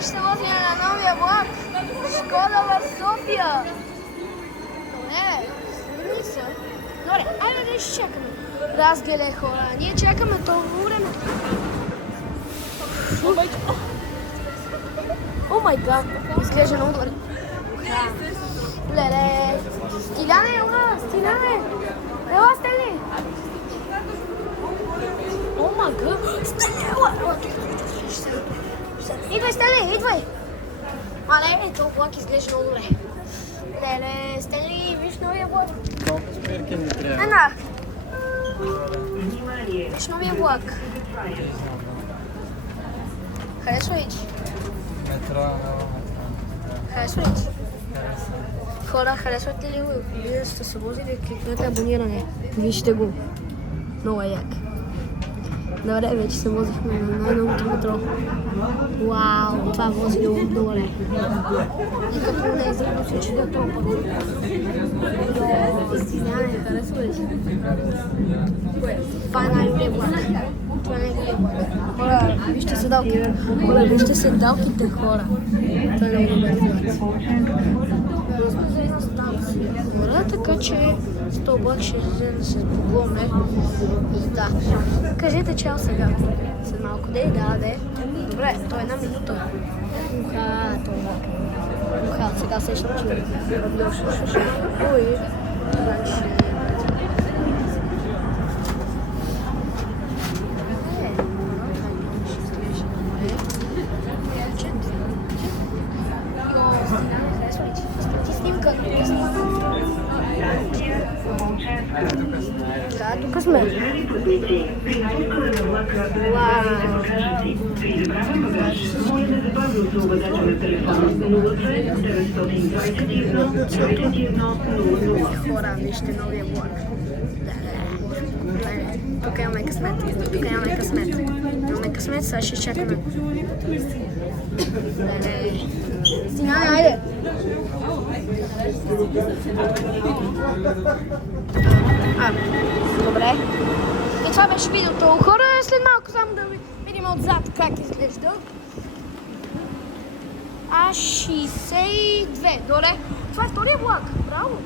Сега ще возим на новия влак. Шкода София. Добре, сигурни са. Добре, айде да изчакаме. Разгледай хора, ние чакаме толкова време. О май гад, изглежда много добре. Леле, Стиляне, ела, Стиляне. Ела, Стели. О май гад, Стели, ела. Идвай, Стели, идвай. Мале, този влак изглежда много добре. Леле, Стели, виж новия влак. Колко спирки ни трябва? Една. Виж новия влак. Харесва ли ти? Метро, много Харесва ли ти? харесва. Хора, харесвате ли го? Вие сте се возили, кликнете абониране. Вижте го. Много е як. Добре, вече се возихме на най-новото метро. Вау, това вози долу. И като не е изрядно се чудя толкова. Извинявай, харесва ли ти? Това е най-добрият влак. Това е най-добрият влак. Хора, вижте седалките. Хора, вижте седалките, хора. Това е най-добрият влак. Хора, така че с този влак ще излезе да се сбогломе. И да. Кажете чао сега. След малко да. Добре, то е една минута. Това влак. Сега сещам, че Ой, да, тук сме. Хора, вижте новия влак. Тук имаме късмет. Имаме късмет, сега ще чакаме. Стиляне, айде! Добре. И това беше видеото. Хора, след малко само да видим отзад как изглежда. А62. Добре. Това е втория влак. Браво!